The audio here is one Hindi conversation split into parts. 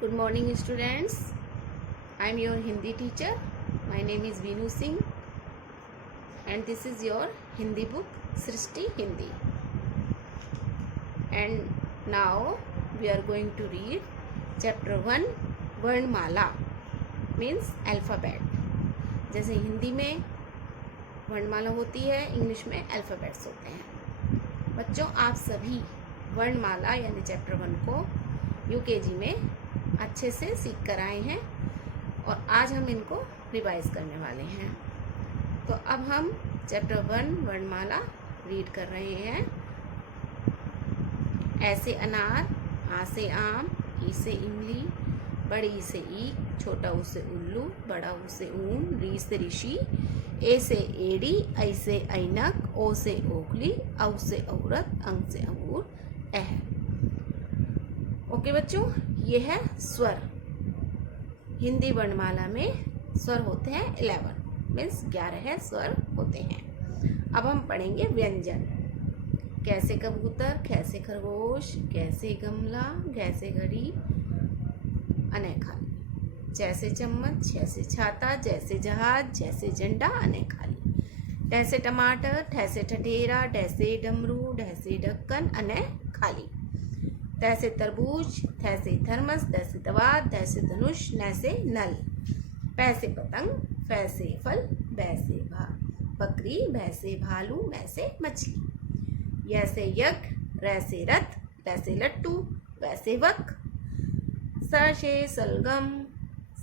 Good morning students. I am your Hindi teacher. My name is Veenu Singh and this is your Hindi book Srishti Hindi. And now we are going to read chapter 1 वर्णमाला means alphabet. जैसे हिंदी में वर्णमाला होती है, इंग्लिश में अल्फ़ाबेट्स होते हैं। बच्चों, आप सभी वर्णमाला यानी चैप्टर 1 को यूकेजी में अच्छे से सीख कर आए हैं और आज हम इनको रिवाइज करने वाले हैं। तो अब हम चैप्टर 1 वर्णमाला रीड कर रहे हैं। ऐसे अनार, आ से आम, ई से इमली, बड़ी से ईख, छोटा ऊ से उल्लू, बड़ा ऊ से ऊन, री से ऋषि, ए से एड़ी, ऐ से ऐनक, ओ से ओखली, औ से औरत, अंग से अंगूर, एह। ओके बच्चों, ये है स्वर। हिंदी वर्णमाला में स्वर होते हैं 11 मीन्स 11 स्वर होते हैं। अब हम पढ़ेंगे व्यंजन। कैसे कबूतर, कैसे खरगोश, कैसे गमला, कैसे घड़ी, अनेखाली। जैसे चम्मच, जैसे छाता, जैसे जहाज, जैसे झंडा, अनेखाली। जैसे टमाटर, ठैसे ठठेरा, जैसे डमरू, जैसे ढक्कन, अनेखाली। तैसे तरबूज, थैसे थर्मस, तैसे दवात, तैसे धनुष, नैसे नल। पैसे पतंग, फैसे फल, बैसे बकरी, भैसे भालू, मैसे मछली। यैसे यज्ञ, रैसे रथ, तैसे लट्टू, वैसे वक। सरसे सलगम,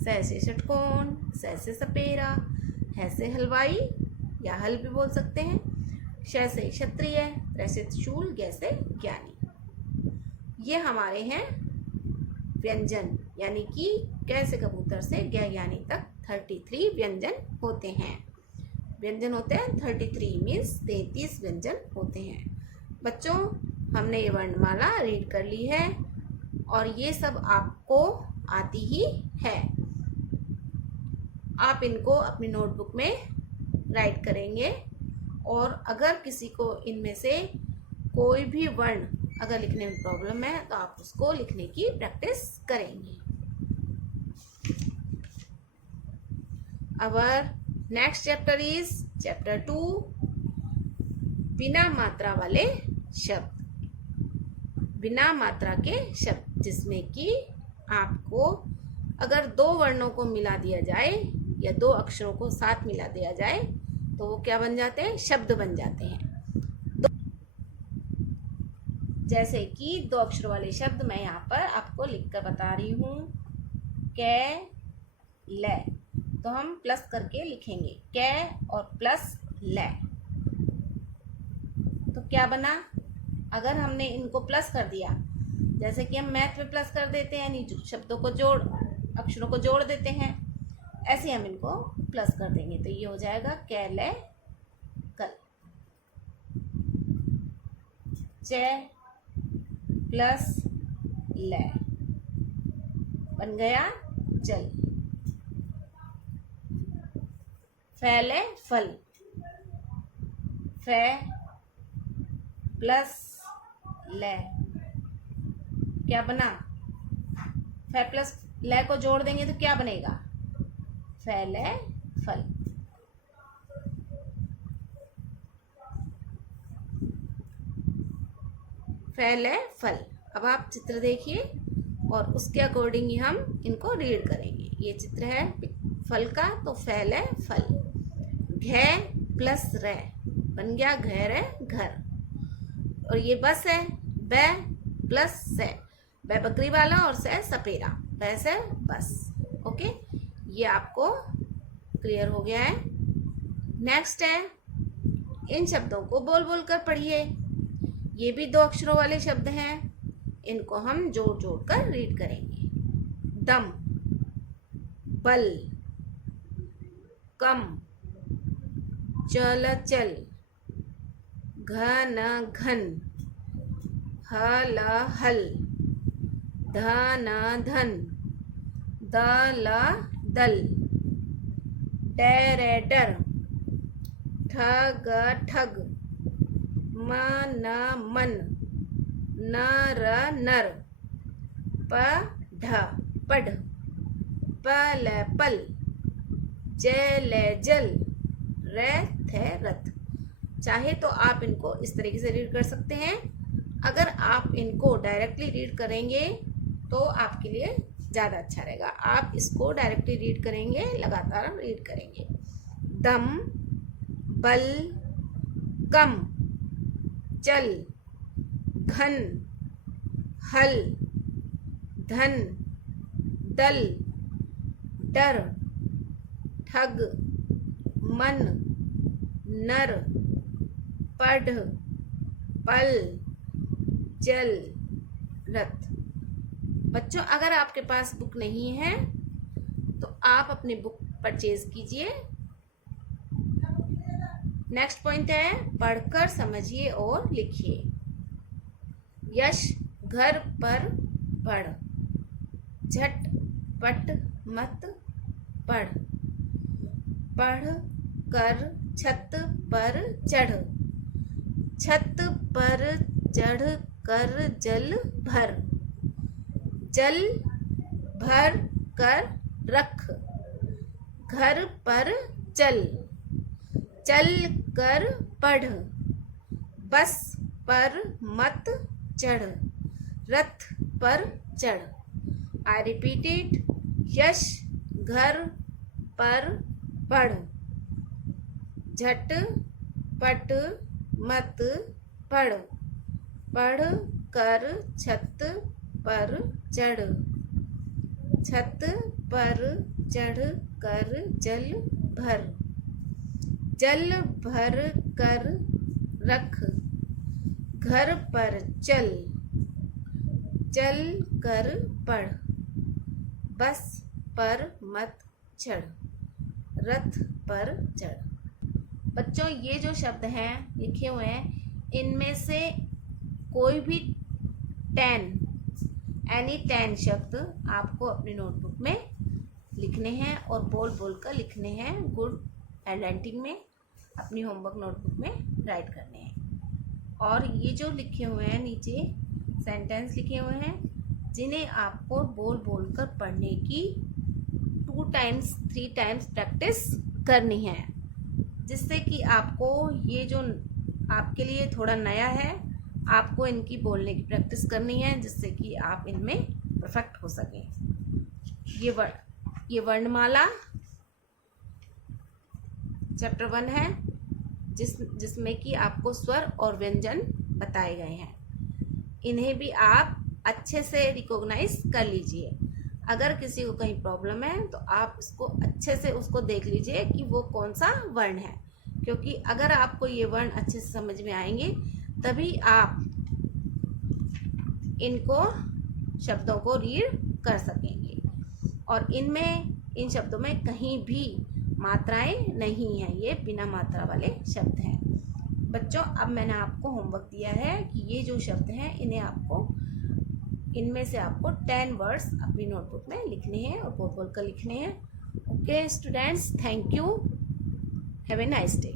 सैसे षटकोण, सैसे सपेरा, हैसे हलवाई या हल भी बोल सकते हैं। शैसे क्षत्रिय, रैसे त्रिशूल, गैसे ज्ञानी। ये हमारे हैं व्यंजन, यानी कि कैसे कबूतर से ज्ञानी तक 33 व्यंजन होते हैं। व्यंजन होते हैं 33 मीन्स 33 व्यंजन होते हैं। बच्चों, हमने ये वर्णमाला रीड कर ली है और ये सब आपको आती ही है। आप इनको अपनी नोटबुक में राइट करेंगे और अगर किसी को इनमें से कोई भी वर्ण अगर लिखने में प्रॉब्लम है तो आप उसको लिखने की प्रैक्टिस करेंगे। Our next chapter is chapter 2 बिना मात्रा वाले शब्द। बिना मात्रा के शब्द, जिसमें कि आपको अगर 2 वर्णों को मिला दिया जाए या 2 अक्षरों को साथ मिला दिया जाए तो वो क्या बन जाते हैं? शब्द बन जाते हैं। जैसे कि 2 अक्षर वाले शब्द मैं यहाँ पर आपको लिखकर बता रही हूँ। कै ले, तो हम प्लस करके लिखेंगे कै और प्लस ले। तो क्या बना? अगर हमने इनको प्लस कर दिया, जैसे कि हम मैथ में प्लस कर देते हैं, यानी शब्दों को अक्षरों को जोड़ देते हैं, ऐसे हम इनको प्लस कर देंगे तो ये हो जाएगा कै ले कल। चे प्लस ले बन गया चल। फैले फल, फै प्लस ले क्या बना? फै प्लस ले को जोड़ देंगे तो क्या बनेगा? फैले फल। फैले फल। अब आप चित्र देखिए और उसके अकॉर्डिंग ही हम इनको रीड करेंगे। ये चित्र है फल का, तो फैले फल। घे प्लस रे बन गया घर घर। और ये बस है, बै प्लस से, बै बकरी वाला और से सपेरा, बै से बस। ओके, ये आपको क्लियर हो गया है। नेक्स्ट है, इन शब्दों को बोल बोल कर पढ़िए। ये भी 2 अक्षरों वाले शब्द हैं, इनको हम जोड़ जोड़ कर रीड करेंगे। दम, बल, कम, चल चल, घन घन, हल हल, धन धन, दल दल, डर डर, ठग ठग, मन मन, नर नर, पढ़ पढ़, पल पल, जल जल, रथ रथ। चाहे तो आप इनको इस तरीके से रीड कर सकते हैं। अगर आप इनको डायरेक्टली रीड करेंगे तो आपके लिए ज़्यादा अच्छा रहेगा। आप इसको डायरेक्टली रीड करेंगे, लगातार रीड करेंगे। दम, बल, कम, चल, घन, हल, धन, दल, डर, ठग, मन, नर, पढ़, पल, जल, रथ। बच्चों, अगर आपके पास बुक नहीं है तो आप अपनी बुक परचेज कीजिए। नेक्स्ट पॉइंट है पढ़कर समझिए और लिखिए। यश घर पर पढ़, झट पट मत पढ़, पढ़ कर छत पर चढ़, छत पर चढ़ कर जल भर, जल भर कर रख, घर पर चल, चल कर पढ़, बस पर मत चढ़, रथ पर चढ़। I repeat it. यश घर पर पढ़, झट पट मत पढ़, पढ़ कर छत पर चढ़, छत पर चढ़ कर जल भर, जल भर कर रख, घर पर चल, चल कर पढ़, बस पर मत चढ़, रथ पर चढ़। बच्चों, ये जो शब्द हैं लिखे हुए हैं, इनमें से कोई भी 10 शब्द आपको अपनी नोटबुक में लिखने हैं और बोल बोल कर लिखने हैं। गुड हैंडराइटिंग में अपनी होमवर्क नोटबुक में राइट करने हैं। और ये जो लिखे हुए हैं नीचे सेंटेंस लिखे हुए हैं, जिन्हें आपको बोल बोल कर पढ़ने की 2 टाइम्स 3 टाइम्स प्रैक्टिस करनी है, जिससे कि आपको ये जो आपके लिए थोड़ा नया है, आपको इनकी बोलने की प्रैक्टिस करनी है, जिससे कि आप इनमें परफेक्ट हो सकें। ये वर्णमाला चैप्टर 1 है, जिसमें कि आपको स्वर और व्यंजन बताए गए हैं। इन्हें भी आप अच्छे से रिकॉग्नाइज कर लीजिए। अगर किसी को कहीं प्रॉब्लम है तो आप इसको अच्छे से उसको देख लीजिए कि वो कौन सा वर्ण है, क्योंकि अगर आपको ये वर्ण अच्छे से समझ में आएंगे तभी आप इनको शब्दों को रीड कर सकेंगे। और इन शब्दों में कहीं भी मात्राएं नहीं हैं, ये बिना मात्रा वाले शब्द हैं। बच्चों, अब मैंने आपको होमवर्क दिया है कि ये जो शब्द हैं इनमें से आपको 10 वर्ड्स अपनी नोटबुक में लिखने हैं और बोल बोल कर लिखने हैं। Okay students, thank you, have a nice day.